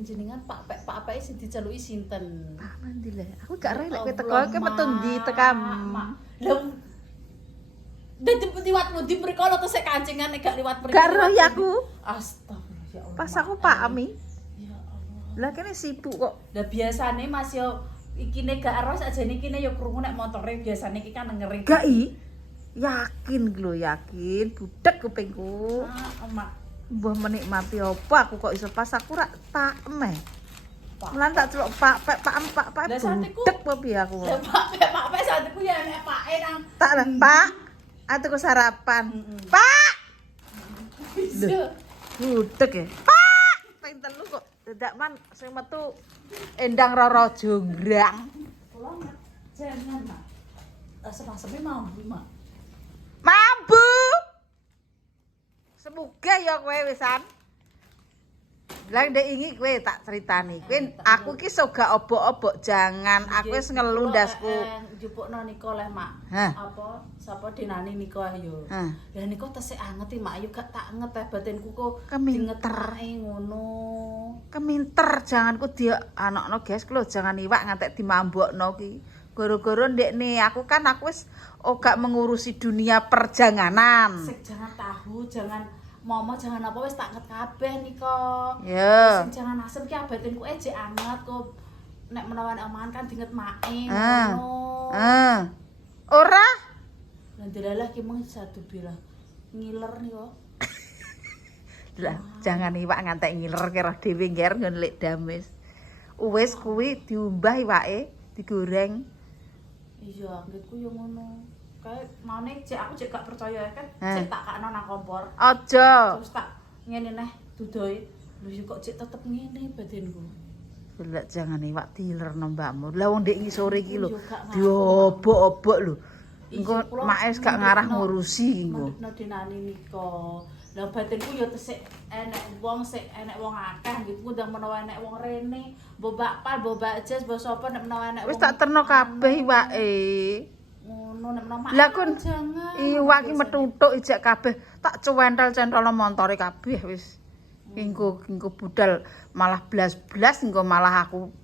Jenengan Pak Apake sing diceluki sinten? Pak Mandi lah. Aku gak roh lek kowe teko iki metu ndi tekam. Lho. Dadi liwat pundi mriko lho tesih kancingan nek gak liwat mriko. Gak roh ya aku. Astagfirullah ya Allah. Pas aku pahami. Ya Allah. Lah kene sibuk kok. Lah biasane Mas yo iki nek gak ero sakjane iki yo krungu nek motore biasane iki kan ngeri. Gak i. Yakin lho, yakin budek kupingku. Emak. Mbah menikmati apa aku kok iso pas aku rak tak emeh. Mulan tak celuk Pak budek apa piye aku. Lah Pak santeku ya nek pake nang Tak lah Pak. Atuku sarapan. Pak. bisa. Budek ya. Pak. Ping telu kok dadak man sing metu endang roro jonggrang. Kula jangan, Mak. Semaseme mau, Mak. Mambu. Semoga ya kowe wisan. Lah ndek ingi kowe tak critani. Kowe aku ki soga obok-obok jangan. Aku wis ngelu ndasku. Njupukno nika leh, Mak. Apa sapa dinani nika yo. Lah nika tesih anget Mak, yo gak tak anget teh batinku kok dingeterae ngono. Keminter janganku dianakno guys lho jangan iwak ngantek dimambokno ki. Goro-goro ndekne aku wis gak mengurusi dunia perjanganan. Sik jangan tahu, jangan momo, jangan apa wis tak anget kabeh nika. Ya. Sing jangan asem ki batinku jek anget kok nek menawa nek omongan kan dinget mae ngono. Ora? Lah delalah ki mung satu bilah ngiler nika. Lah jangan iwak ngantek ngiler kira dhewe ngger nggon lek dames. Wis kuwi diumbah iwake, digoreng. Iya, anggitku yo ngono. Kae mane cek aku cek gak percaya kan, cek tak kakno nang kompor. Aja. Terus tak ngene neh dudoe. Lho yo kok cek tetep ngene batinku. Lek jangan iwak dilerno mbakmu. Lah wong ndek sore iki lho diobok-obok lho. Engko mak gak ngarah ngurusi engko. Mendepno dinani nika. Lah batinku yo tesik enek wong akeh gitu ndang menawa enek wong rene, mbok bakpal, mbok bakjes, mbok sapa nek menawa enek wong. Wis tak terno kabeh iwake. Ngono nek menawa Lah kon jangan. Iwak iki metutuk ijek kabeh tak cuwentel-centelno montore kabeh wis. Engko budal malah blas-blas engko malah aku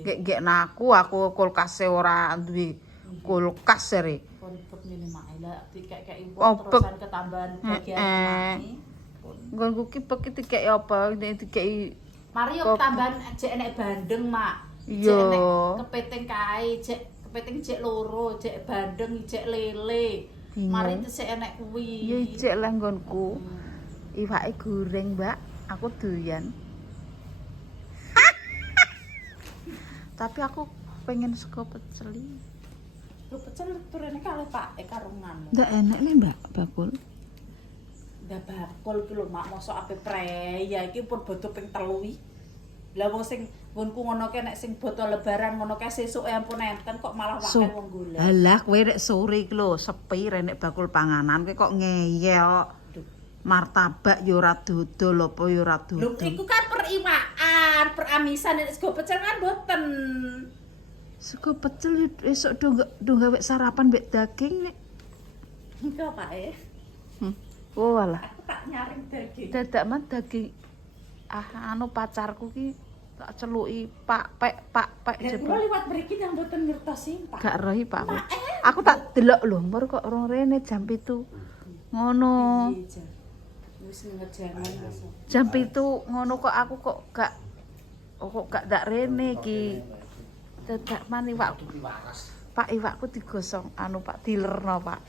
nggek-nggekna aku kulkase ora duwe kulkas sere. Ribet ngene mak lah dikek-kek impor terusan ketambahan bagian mani. Nggonku ki pek dikek apa dikek mari yo tambahan jek enek bandeng mak. Jek enek kepiting kae, jek kepiting jek loro, jek bandeng, jek lele. Mari tesih enek kuwi. Ya jek lah nggonku. Iwake goreng, Mbak. Aku doyan. Tapi aku pengen sego pecel. Lho pecel turune karo Pak karungan. Ndak enak nih Mbak bakul. Ndak bakul ki lho Mak, mosok ape preya iki pun bodo ping 3 wi. Lah wong sing nggonku ngono ke nek sing bodo lebaran ngono ke sesuke ampun enten kok malah wakil wong golek. Halah kowe rek sore iki lho sepi renek bakul panganan kowe kok ngeyel. Martabak ya ora dodol apa ya ora dodol. Lho iku kan periwaan, peramisan nek sego pecel kan mboten. Sego pecel esuk do gawe sarapan mbek daging nek. Engko Pak Oh alah. Aku tak nyaring daging. Dadak man daging anu pacarku ki tak celuki Pak Pek jebul. Kula liwat mriki nang mboten ngertosi Pak. Gak rohi Pak. Aku tak delok lho, mbur kok rong rene jam 7. Ngono. Wis ngejangan wis. Jam 7 ngono kok aku kok gak ndak rene iki. Dadak man iwakku. Pak iwakku digosong anu Pak dilerno Pak.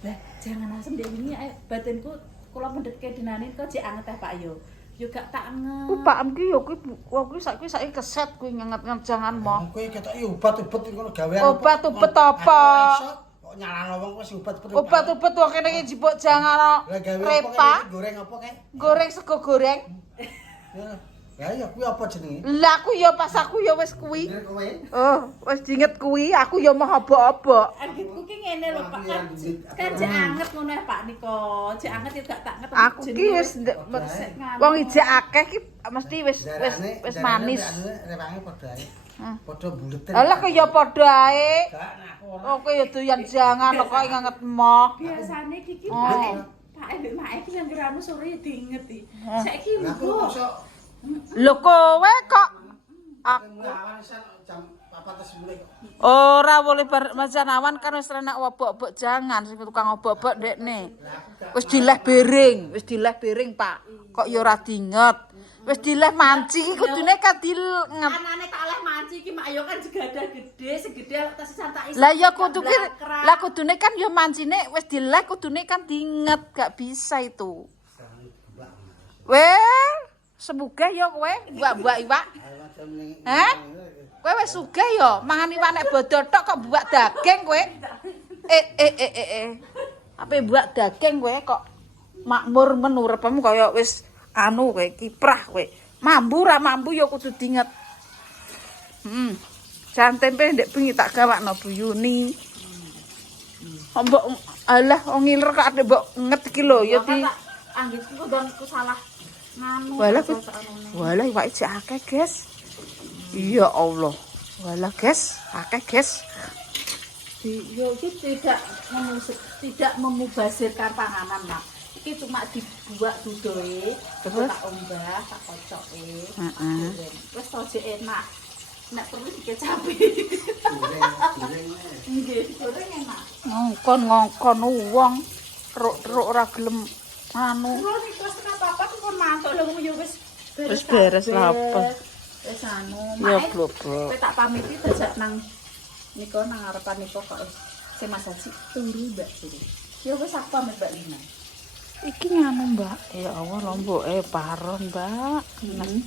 Lah jangan asem dek wingi batinku kula mendhetke dinane kok jek anget Pak yo. Yo gak tak anget. Pak ki yo kuwi saiki keset kuwi nganget-nganget jangan moh. Kuwi ketok obat-obat ngono gawean. Obat-obat apa? Kok nyalano wong wis obat-obat. Obat-obat wong kene iki jipuk jangan repa. Goreng apa kae? Goreng sego goreng. Ya kuwi apa jenenge? Lah aku ya pas aku ya wis kuwi. Kowe. Oh, wis diinget kuwi aku ya mau obok-obok. Anggitku ki ngene lho Pak kan jek anget ngono ya Pak nika. Jek anget ya gak tak anget. Aku ki wis wong ijek akeh ki mesti wis manis. Rewange padha ae. Padha bulet. Lah kok ya padha ae. Gak aku ora. Oh kok ya doyan jangan kok nganget moh. Biasane iki Pak mbek mak iki yang anu sore ya diingeti. Saiki Lah kok engko mosok Lho kowe kok aku Awan isan jam 4:10 kok. ora boleh macan awan kan wis renak obok-obok jangan sing tukang obok-obok ndekne. Wis dileh bering, Pak. Kok ya ora diinget. Wis dileh manci iki kudune kan diinget. Anane tak oleh manci iki mak yo kan jegadah gede, segede tas santai. Lah ya kudune kan ya mancine wis dileh kudune kan diinget, gak bisa itu. Weh, sebugah ya kowe, buak-buak iwak. Heh? Kowe wis sugih ya, mangan iwak nek bodho tok kok buak daging kowe. Ape buak daging kowe kok makmur men uripmu kaya wis anu kowe kiprah kowe. Mambu ra mambu ya kudu diinget. Jan tempe ndek bengi tak gawakno Bu Yuni. Mbok alah wong ngiler kok adek mbok nget iki lho ya di Anggitku kudonku salah nganu. Walah iwake jek akeh, Guys. Iya Allah. Walah, Guys, akeh, Guys. Yo iki tidak memubazirkan panganan, Mak. Iki cuma dibuat dudoe, terus tak ombah, tak kocoke. Heeh. Wis tojek enak. Nek perlu dikecapi. Nggih, goreng enak. Ngongkon wong teruk ora gelem anu. Kulo iki wis apa-apa kok mantuk lho yo wis Beres lah apa. Wis anu, Ya Mak. blok-blok. Kowe tak pamiti dajak nang nika nang ngarepan nika kok sing Mas Haji turu Mbak turu. Ya wis aku pamit Mbak Lina. Iki nganu, Mbak. Ya Allah, lomboke paron, Mbak.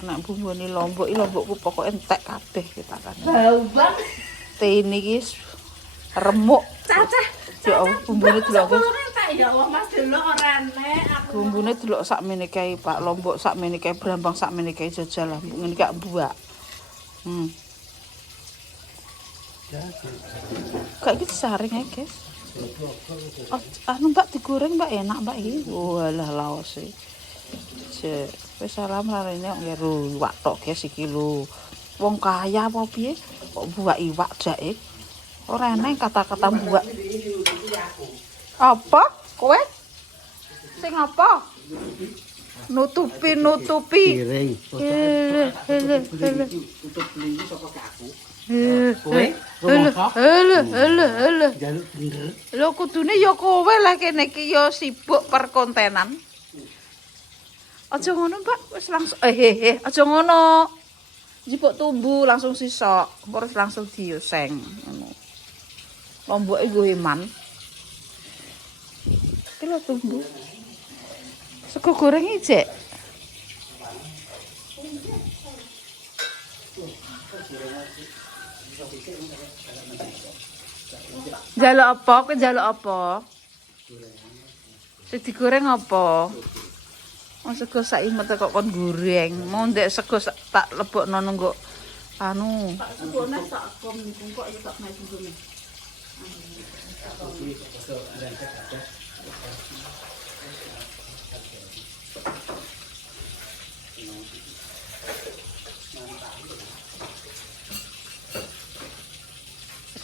Nek bumbune lombok iki lombokku pokoke entek kabeh kita kan. Bau banget. Tene iki remuk. Cacah. Ya Allah, bumbune delok. Ya Allah Mas delok ora enek aku. Bumbune delok sakmene kae, Pak. Lombok sakmene kae, brambang sakmene kae jajal lah. Ngene kak buak. Kayak gitu saring ae, Guys. Anu Mbak digoreng Mbak enak Mbak iki. Walah laos e. Wis salam rene ya iwak tok Guys iki lho. Wong kaya apa piye kok buak iwak jake. Ora enek kata-kata buak. Apa? Kowe? Sing apa? Nutupi. Piring. Tutup beli saka aku. Kowe? Jaluk bener. Lho kudune ya kowe lah kene iki ya sibuk perkontenan. Aja ngono, Mbak. Wis langsung aja ngono. Jipuk tumbu langsung sisok, terus langsung dioseng ngono. Lomboke nggo iman. Iki lho tumbu. Sego goreng ijek. Jaluk apa? Kowe jaluk apa? Sing digoreng apa? Oh sego sak imet kok kon goreng. Mau ndek sego tak lebokno nunggu anu. Tak sebone sak kom niku kok ya tak maju ngene.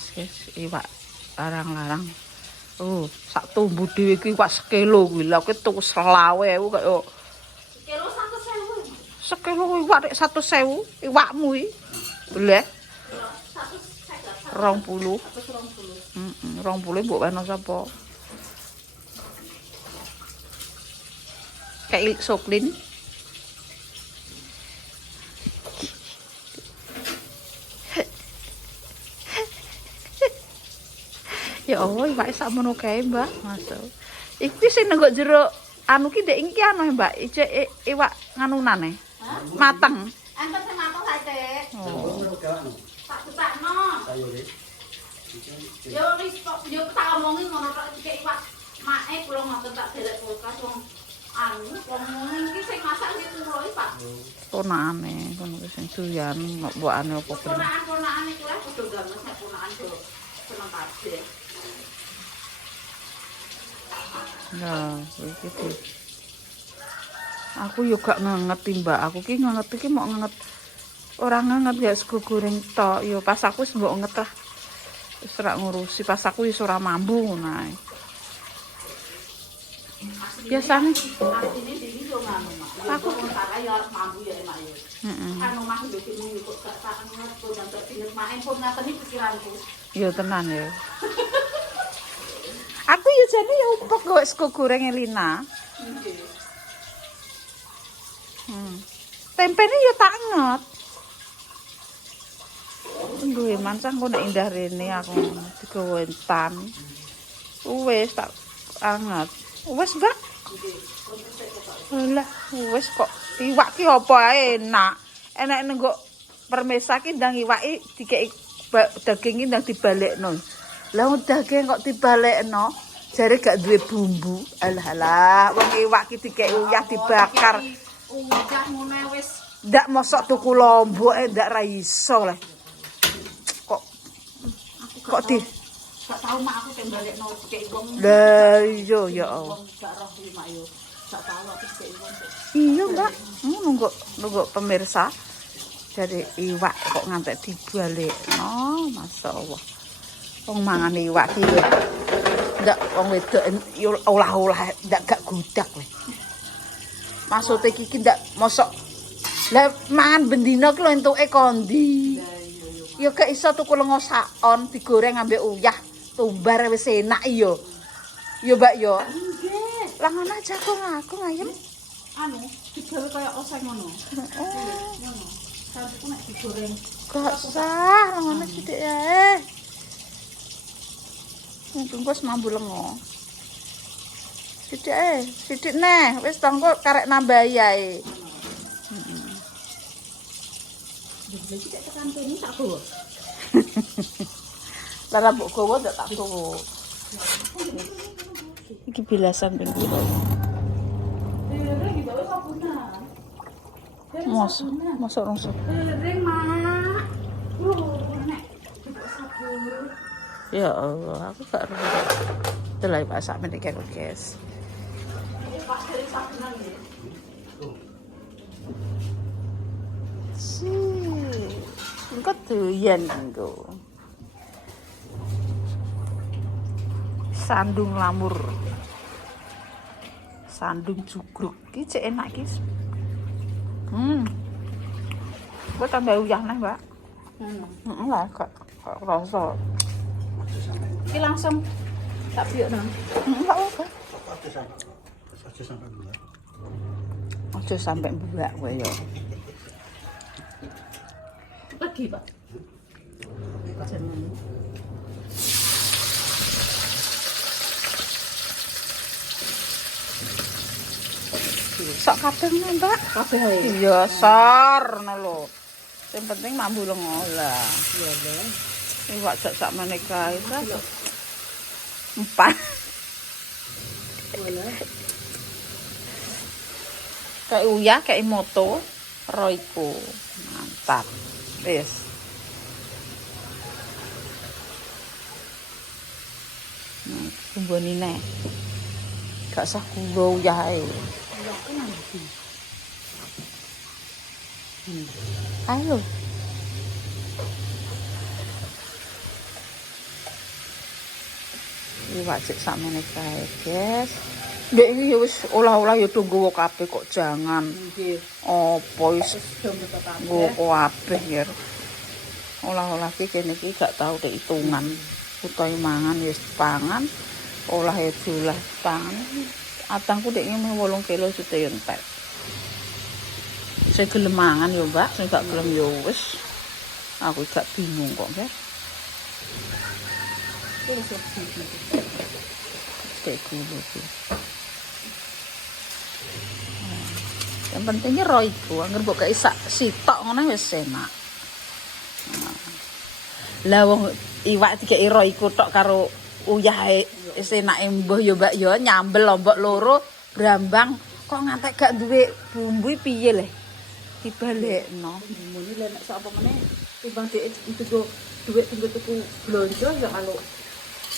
Guys, iwak larang-larang. Oh, sak tumbu dhewe iki iwak sekilo kuwi. Lah kowe tuku 20.000 kaya Kilo 100.000. sekilo iwak rek 100.000 iwakmu iki. Boleh 20. 20 mbok weno sapa? Kayak soklin. Ya Allah, iwake sakmono kae, Mbak. Masuk. Iki sing nenggo jero anu ki ndek iki anu, Mbak. Iwak nganunane. Mateng. Enten sing mateng saiki. Oh. Tak tutakno. Yo wis kok yo tak omongi ngono tok iki iwak mae kula ngoten tak delek kulkas wong anu wong iki sing masak iki kula iki Pak. Ponakane ngono ki sing doyan mbokane apa ben. Ponakan iki lha padha games nek ponakan do seneng kabeh. Nah, iki tuh. Aku yo gak ngerti, Mbak. Aku ki ngerti ki mau nget. Ora nget ya sego goreng tok. Yo pas aku wis mbok nget lah. Wis ora ngurusi, pas aku wis ora mambu ngono ae. Biasane Asline dhewe yo nganu mak. Aku sementara ya arep mambu ya emak yo. Kan omah yo kene kok gak tak ngerti dan tak dinikmatin pun ngaten iki pikiranku. Yo tenan ya. Aku yo jane yo upek kok sego goreng Elina. Nggih. Tempene yo tak nget. Duwe mancang kok nek indah rene aku digawa entan. Wis tak anget. Wis, Mbak. Lah, wis kok iwak ki apa ae enak. Enak nenggo permesa ki ndang iwaki dikeki daging ki ndang dibalekno. Lah daging kok dibalekno, jare gak duwe bumbu. Alah, wong iwak ki dikeki uyah dibakar. Uyah ngono wis. Ndak mosok tuku lomboke ndak ra iso lah. Kok di gak tau mak aku tembalekno dikeki wong. Lah iya ya Allah. Gak roh iki mak yo. Gak tau aku dikeki wong. Iya, Mbak. Nunggu pemirsa. Dari iwak kok ngantek dibalekno, masyaallah. Wong mangan iwak ki ndak wong wedok olah-olah ndak gak gudak le. Maksude iki ndak mosok lah mangan bendina ki lho entuke kondi. Ya gak iso tuku lenga saon digoreng ambek uyah, tumbar wis enak iya. Ya Mbak yo. Nggih. Lah ngono aja aku ngayem. Anu, digawe kaya oseng ngono. Oh, Ngono. Saiki nek digoreng. gak sah ngono sithik ae. Mungkin wis mambu lenga. Sithik neh, wis tong kok karek nambahi ae. Lagi tak tekan kene tak gowo. Lara mbok gowo ndak tak gowo. Iki bilasan ping piro? Lagi bawa sabuna. Mosok rungsuk. Ring mak. Nek sabun. Ya Allah, aku gak ero. Delai Pak sak meniki kok, guys. Pak dari sabunan iki. Engko doyan engko. Sandung lamur. Sandung jugruk iki cek enak iki. Kok tambah uyah neh, Mbak. Heeh lah, gak rasa. Iki langsung tak biokno. Enggak apa. Aja sampai bulan. Aja sampai mbak kowe ya. Lagi, Pak. Sok kadang nih, Mbak. Kabeh ae. Iya, sor ngono lho. Sing penting mambu lenga lah. Iya, Bang. Iwak sak meneka itu. Empat. Boleh. Kayak uyah, kayak moto, roiku. Mantap. Wis. Bumbone neh. Gak usah gula uyah ae. Ayo. Iwak cek sakmene kae, guys. Ndek iki ya wis olah-olah ya tunggu kabeh kok jangan. Nggih. Apa wis Dom beto nggo kabeh. kabeh ya. Olah-olah iki kene iki gak tau tek hitungan. Utahe mangan ya wis pangan. Olah ya diolah pangan. Atangku dek ngene 8 kilo sute yo entek. Sing gelem mangan yo, Mbak, sing gak gelem yo wis. Aku gak bingung kok, guys. Terus lagi. Kayak gulu sih. Yang pentingnya roh iku, anggere mbok kei sak sitok ngono wis enak. Lah wong iwak dikeki roh iku tok karo uyahe wis enake mbuh ya Mbak ya nyambel lombok loro brambang kok ngantek gak duwe bumbu piye le? Dibalekno. Muni lek nek sapa meneh timbang dhek itu duit tinggo tuku blonjo ya kalau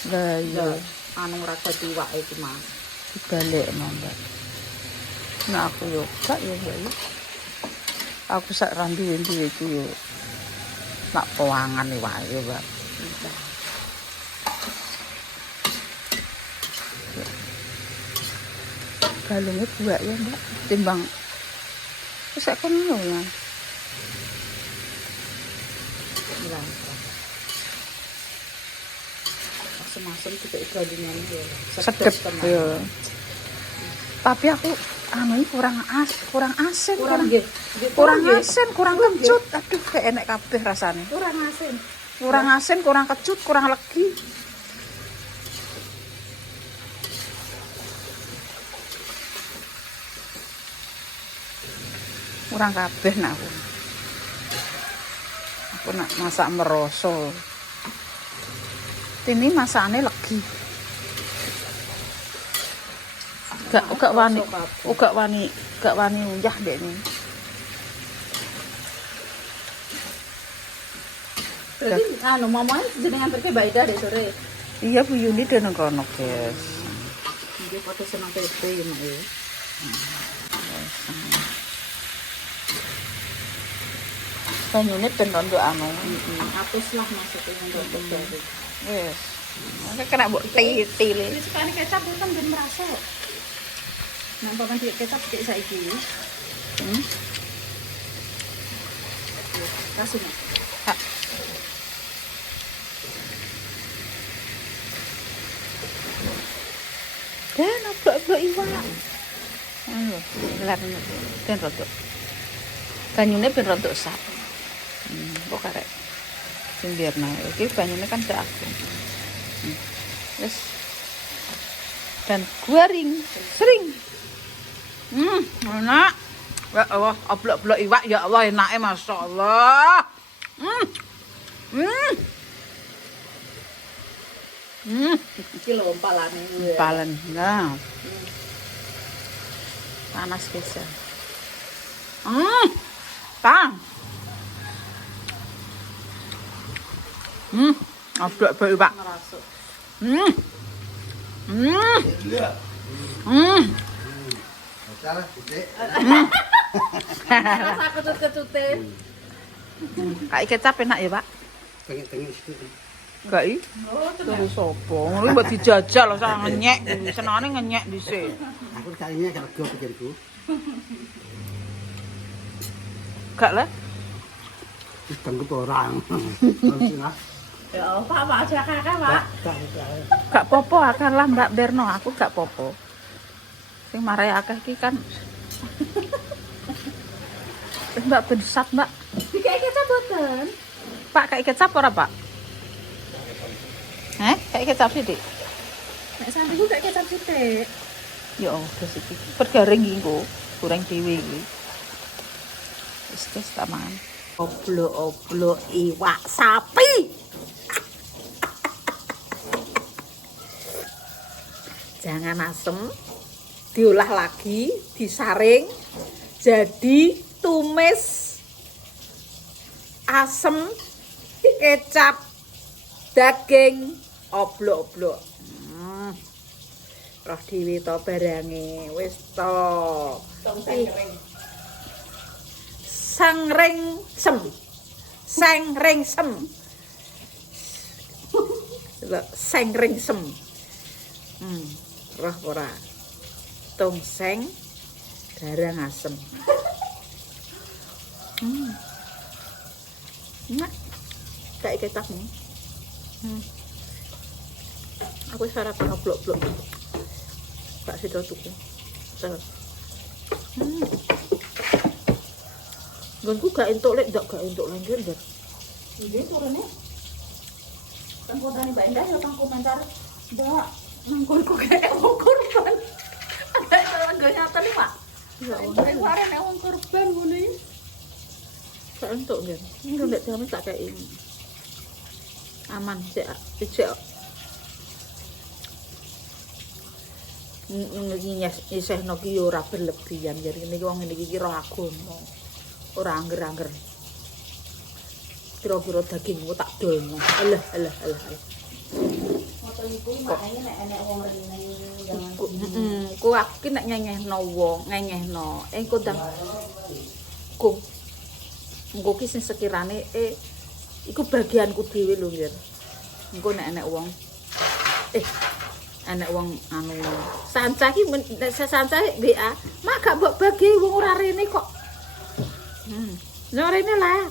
Lah iya anu ora dadi iwake iki Mas. dibalekno Mbak. Nah aku yo gak ya Mbak ya. Aku sak randuwe-duwe iki yo tak poangan wae ya Mbak. balungnya buak ya Mbak. Timbang wis sak kono ya. Bilang. Asem-asem juga ibadunya ya. Sedep ya. Tapi aku anu kurang asin, kurang asin, kurang kecut. Aduh, kayak enek kabeh rasane. Kurang asin. Kurang asin, kurang kecut, kurang legi. Kurang kabeh nak aku. Aku nak masak meroso. Ini masakane legi. Gak wani uyah dek ini. Berarti anu mamanya jenengan pergi Mbak Ida dek sore. Iya Bu Yuni dan kono guys. Dia foto senang pepe ya Mak ya. Banyune ben rondo anu. Hapus lah maksudnya untuk terjadi. Wes. Maka kena mbok titil. Ini sekali kecap itu kan ben merasa. Nampak kan kecap kayak saiki. Kasih Mak. Dan oblok-oblok iwak. Ayo, larane ben rondo. Banyune ben rondo sak. Kok karek. Sing biarna iki banyune kan sak aku. Wes. Dan goreng sering. Enak. Ya Allah, oblok-oblok iwak ya Allah enake masyaallah. Iki lho empalane. Palen. Nah. Panas bisa. Tang. Oblok-oblok iwak. Ngerasuk. Iya. Salah, titik. Rasa kecut-kecutin. Kayak kecap enak ya, Pak? Tengik-tengik situ. Enggak i. Terus sapa? Ngono mbok dijajal lho sak ngenyek. Senengane ngenyek dhisik. Aku kayaknya kalau gue pikirku. Enggak lah. Ditangkap orang. Ya Pak aja kakak Pak. Gak popo akan lah Mbak Berno, aku gak popo. Sing marai akeh iki kan. Mbak besat, Mbak. Kayak kecap boten. Pak, kayak kecap ora, Pak? Kayak kecap sithik. Nek sampeku kayak kecap sithik. Ya wis iki. Pergaring iki engko, goreng dhewe iki. Wis tak mangan. Oblok-oblok iwak sapi. Jangan asem, diolah lagi, disaring, jadi tumis asem, kecap, daging, oblok-oblok. Roh dhewe to barange, wis to. Sangringsem. Lho, sangringsem. Roh ora. Tongseng garang asem. Enak. Kayak kecapmu. Aku sarapan oblok-oblok. Pak Sido tuku. Gonku gak entuk lek ndak gak entuk lanjut ndak. Iki turune. Tangkotane Mbak Endah ya tang komentar. Mbak, nangkulku kayak wong korban. Ada orang gak nyata nih, Pak. Ya Allah. Kemarin wong korban ngono iki. Gak entuk ngen. Ini ndak jamin tak kayak ini. Aman sik, sik. Isihno ki ora berlebihan jar niki wong ngene iki roh agama. Ora angger-angger. Kira-kira dagingmu tak dolno. Alah. Moto iku makane nek enek wong rene jangan. Ku aku ki nek nyengehno wong, ngengehno. Engko ndang ku. Engko ki sing sekirane iku bagianku dhewe lho, Ngir. Engko nek enek wong enek wong anu sanca iki sanca WA mak gak mbok bagi wong ora rene kok ora rene lah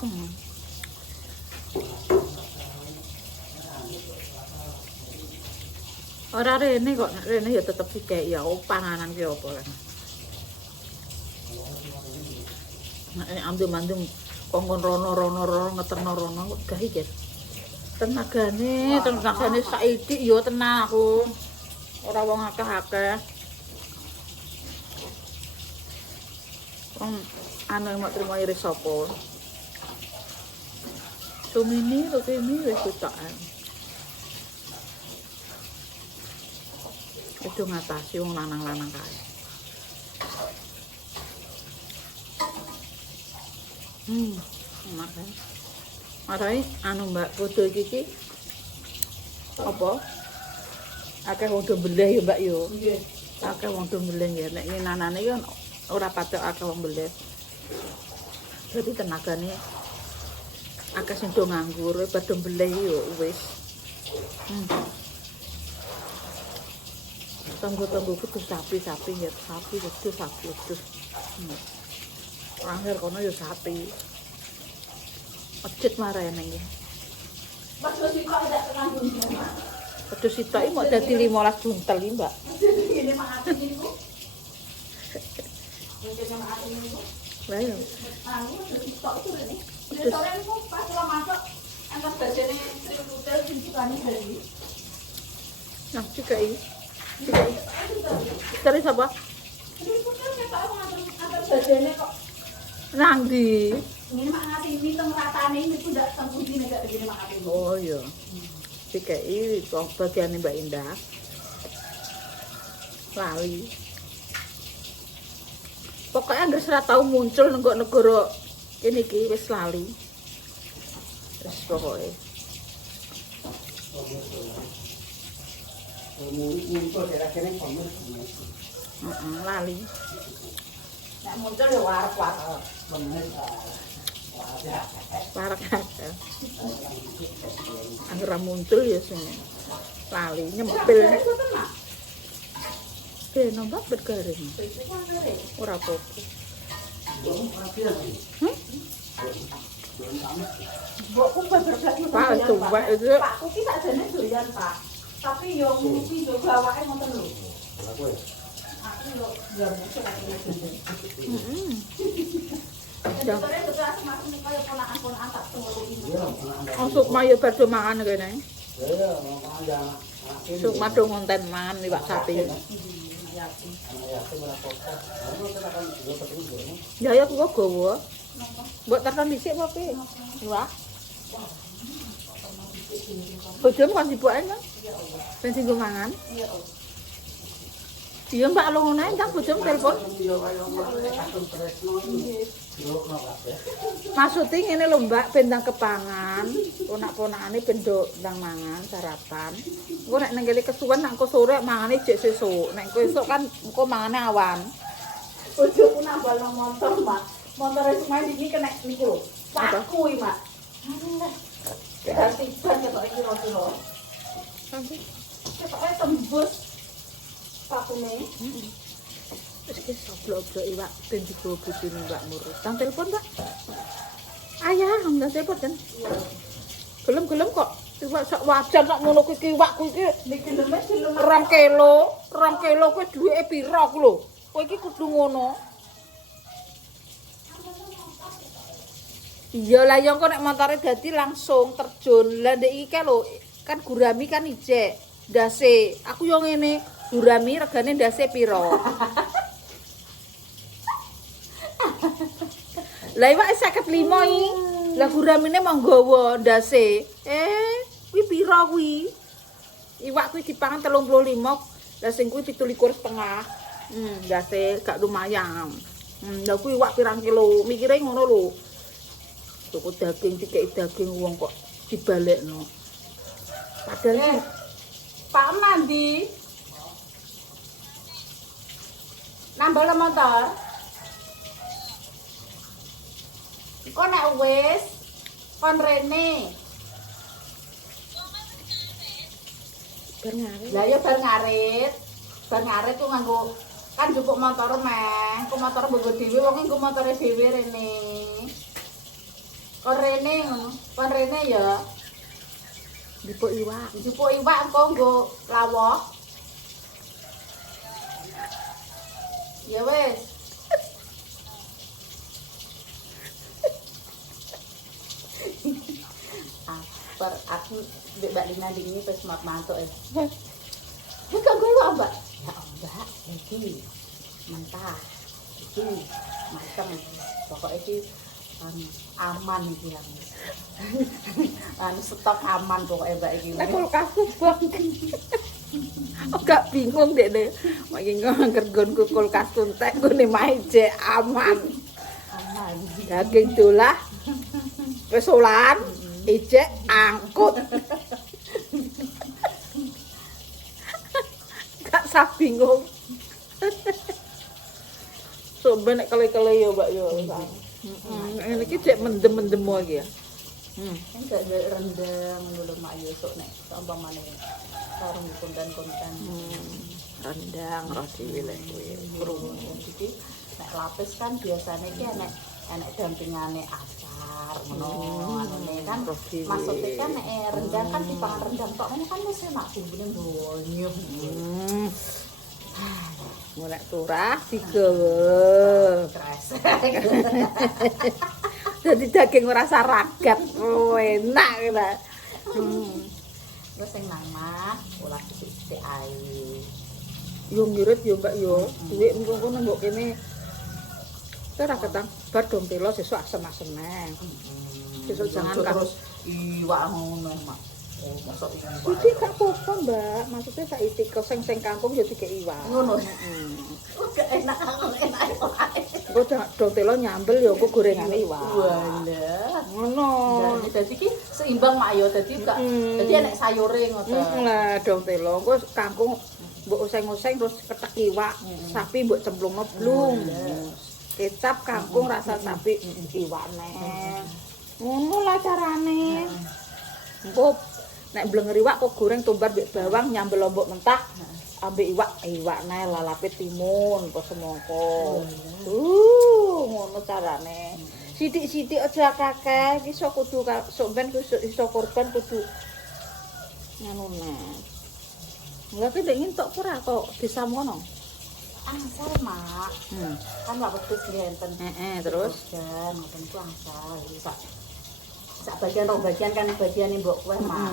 ora rene kok nek rene ya tetep dikeki ya panganan ki apa kan nek andum-andum kongkon rono ngeterno rono kok gawe iki tenagane saiki yo tenang aku ora wong akeh-akeh wong anu mau terima iris sapa sumini rutini wis tutokan itu ngatasi wong lanang-lanang kae makan marai anu mbak foto iki apa akeh wong do mbeleh ya mbak yo akeh wong do mbeleh ya nek nanane yo ora patok akeh wong mbeleh jadi tenagane akeh sing do nganggur padha mbeleh yo wis tanggo-tanggo kudu sapi-sapi ya sapi wedhus akhir kono yo sapi Ojet marane iki. Wedhus iki kok ndak tanggung jawab. Wedhus sitok iki mau dadi 15 buntel iki, Mbak. Ini mangan niku. Mungkin mangan niku. Lah yo. Anu wedhus sitok itu rene. Sore niku pas kula masuk antar bajene Sri Putel dibuka dari. Nah, cikai. Cari siapa? Sri Putel ketok antar bajene kok. Nang ndi? Ini mak ngati hitung ratane itu ndak tembudi nek begini mak ngati. Oh iya. Cikai bagian Mbak Indah. Lali. Pokoknya anggere ora tau muncul nang negara kene iki wis lali. Wis pokoke. Lali. Nek muncul ya warep-warep. Parek anggere muncul ya sing lali nyempil nek nombak bergaring ora apa-apa Mbokku berbagi Pak coba itu Pakku ki sakjane doyan Pak tapi yo mungkin yo awake ngoten lho aku yo nggak muncul Sukma ya badhe mangan kene. Sukma do ngonten mangan iwak sapi. Ya ya kuwi gawa. Mbok terton dhisik apa piye? Wah. Bojomu kan dibuake nang. Ben sing mangan. Iya Mbak lu ngono entar bojomu telepon. Maksudnya ngene lho Mbak ben ndang kepangan, ponak-ponakane ben do ndang mangan sarapan. Engko nek nang kene kesuwen nek engko sore mangane jek sesuk. Nek engko esuk kan engko mangane awan. Bojoku nambal nang motor, Mak. Motor wis main iki kena niku lho. Paku iki, Mak. Ganti ban ketok iki kira-kira. Sampai Ketoke tembus pakune. wis ki soblok-oblok iwak ben dibawa bojone Mbak Nur. Tang telepon, Mbak. Ayah, nang telepon kan. Gelem-gelem kok. Iwak sak wajan sak ngono kuwi iwakku iki Niki lho Mas, lho. 2 kilo kuwi duweke pira ku lho. Kowe iki kudu ngono. Iya lah yo engko nek motore dadi langsung terjun. Lah ndek iki lho kan gurami kan ijek. Ndase, aku yo ngene, gurami regane ndase pira? Lah iwak 55 iki. Lah guramine mau nggawa ndase. Kuwi pira kuwi? Iwak kuwi dipangan 35. Lah sing kuwi 17,5. Ndase gak lumayan. Lah kuwi iwak pirang kilo? Mikire ngono lho. Tuku daging dikeki daging wong kok dibalekno. Padahal sih Pak mandi. Nambal motor. Kok nek wis kon rene. Bar ngarit. Lah ya bar ngarit. Bar ngarit ku nganggo kan jupuk motor meh. Ku motor nggo dhewe wong nggo motore dhewe rene. Kon rene ngono. Kon rene ya Dipuk iwak. jupuk iwak engko nggo lawuh. Ya wis. Per aku mbek Mbak Lina ini wis mantuk ya. Wis kok gue Mbak? Ya Mbak, iki mentah. Iki mateng. Pokoke iki aman iki yang. Stok aman pokoke Mbak iki. Nek kulkasku bang. Gak bingung dek deh. Makin ngangker gonku kulkas tuntek gone maije aman. Aman. Daging dolah. Wis olan, ijek angkut. Gak sah bingung. Coba nek kele-kele ya, Mbak yo. Ini iki cek mendem-mendem iki ya. Kan gak rendang dulu mak yo sok nek umpamane sarung konten-konten. Rendang roh dhewe lek kuwi. Krungu iki nek lapis kan biasanya iki enek dampingane acar ngono anune kan maksudnya kan nek rendang kan dipangan rendang tok kan wis enak bumbune bonyok. Mulai turah digawe. Kresek. Jadi daging ora saragat. Enak ta. Terus sing nang mah olah sithik ae. Yo ngirit yo Mbak yo. Duit engko mbok kene. Ora ketang bar dong telo sesuk asem-asemne. Sesuk jangan terus iwak ngono mak. Oh, masuk iwak. Iki gak apa-apa, Mbak. Maksudnya saiki sing kangkung yo dikek iwak. Ngono. Gak enak enak. Engko dong telo nyambel yo engko gorengane iwak. Walah. Ngono. Dadi iki seimbang mak yo dadi gak dadi enek sayure ngoten. Lah dong telo engko kangkung mbok oseng-oseng terus ketek iwak, sapi mbok cemplungno blung. Kecap kangkung rasa sapi iwak neh. Ngono lah carane. Engko nek blenger iwak kok goreng tumbar mbek bawang nyambel lombok mentah. Ambek iwak neh lalape timun apa semangka. Ngono carane. Sithik-sithik aja akeh, iki iso kudu sok ben iso korban kudu ngono neh. Lah ki ndek ngentok ora kok desa mono. Angsal mak. Kan wak wedhus ngenten. Terus dan ngoten ku angsal. Sak bagian rong bagian kan bagiane mbok kowe mak.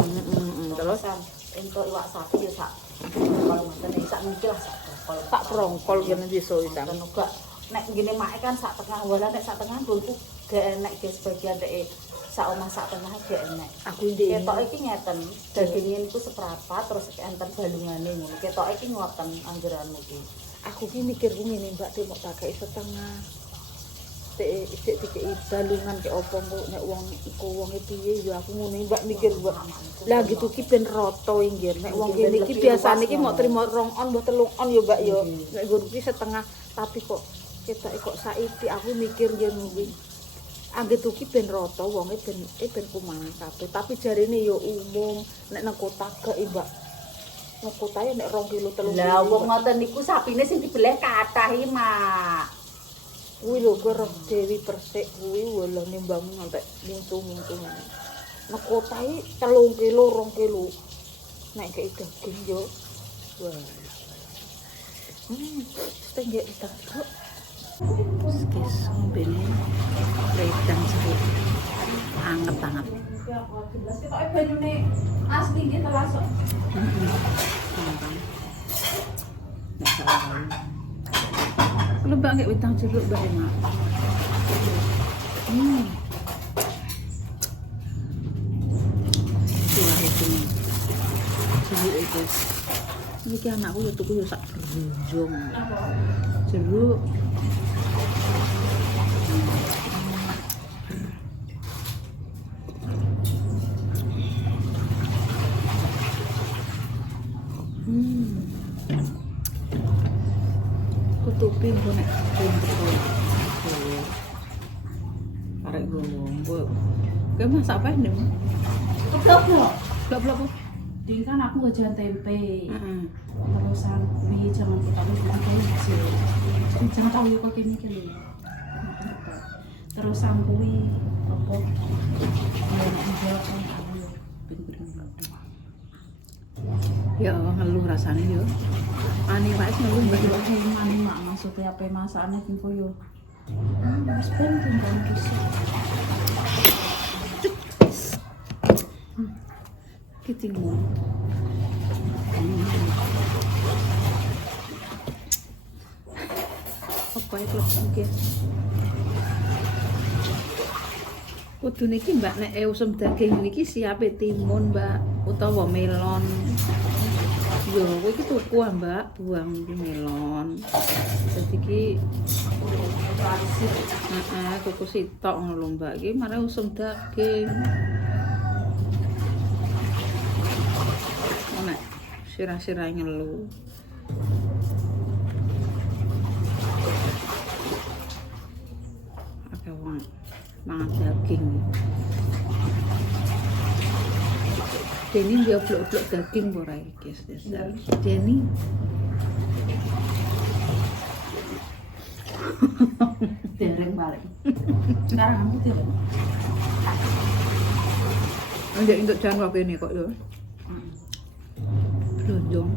Terus kan entuk iwak sapi ya sak. Kalau ngoten sak mikir lah sak. tak prongkol kene desa iki. Dan uga nek ngene mak kan sak tengah wala nek sak tengah nggonku gak enek ge sebagian dek sak omah sak tengah gak enek. Aku ndek Ketok iki ngeten, dagingnya niku seprapat terus enten balungane ngono. Ketok iki ngoten anggeranmu iki. aku ki mikirku ngene Mbak Dik mok tak setengah. Sik dikeki balungan ke opo kok nek wong iku wonge piye ya aku ngene Mbak mikir Mbak. Lah gitu ki ben rata inggih nek wong kene iki biasane ki mok trimo 2 on mbah 3 on ya Mbak ya. Nek nggonku ki setengah tapi kok ketoke kok saiki aku mikir yen kuwi. Angge tuki ben rata wonge ben kumangan kabeh tapi jarene ya umum nek nang kota gak Mbak. Nang kota ya nek 2 kilo 3 kilo. Lah wong ngoten niku sapine sing dibeleh kathah iki Mak. Kuwi lho roh Dewi Persik kuwi walah nimbang ngantek muntu-muntu ngene. Nek kota iki 3 kilo 2 kilo. Nek kei daging yo. Wah. Stenggek tak kok. Skes ngombene redang jeruk. Anget-anget. Ketoke banyune asli nggih terasuk. Gampang. Nek salah. Kalau Mbak nggak wedang jeruk Mbak enak. Wah itu nih. Jeruk itu. Ini ki anakku ya tuku ya sak berunjung. Jeruk. Kutupi engko nek pinter. Arek ngomong, kowe masak apa ndem? Keblok no. Blok-blok. Ding kan aku gajian tempe. Heeh. Terus sangkui jangan kita bilang hasil. Jadi jangan tahu yuk kok ini kali. Terus sangkui apa? Ya juga kan aku ben-ben. Ya ngeluh rasane yo. Ani wae ngeluh mbak yo. Mani mak maksudnya apa masakane info yo. Wis ben tinggal bisa. Kitimu. Apa itu mungkin? Kudune iki Mbak nek usum daging niki siape timun, Mbak, utawa melon. Yo, kowe iki tuku ah, Mbak, buang iki melon. Dadi iki tuku sitok ngono lho, Mbak. Iki mare usum daging. Ono sirah-sirah ngelu. Akeh wong mangan daging. Deni dia blok-blok daging ora iki dasar. Deni. Dereng balik. Sekarang aku dereng. Ndek untuk jan wae kene kok yo. Blonjong.